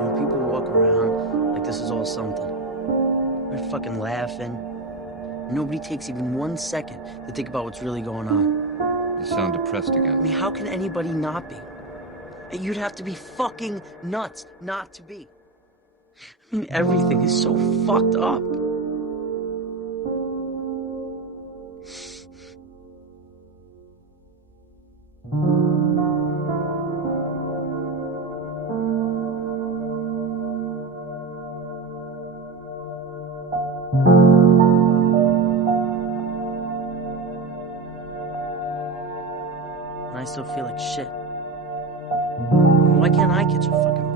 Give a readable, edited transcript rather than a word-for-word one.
You know, people walk around like this is all something. They're fucking laughing. Nobody takes even 1 second to think about what's really going on. You sound depressed I again. mean, how can anybody not be? You'd have to be fucking nuts not to be. I mean, everything is so fucked up. And I still feel like shit. Why can't I catch a fucking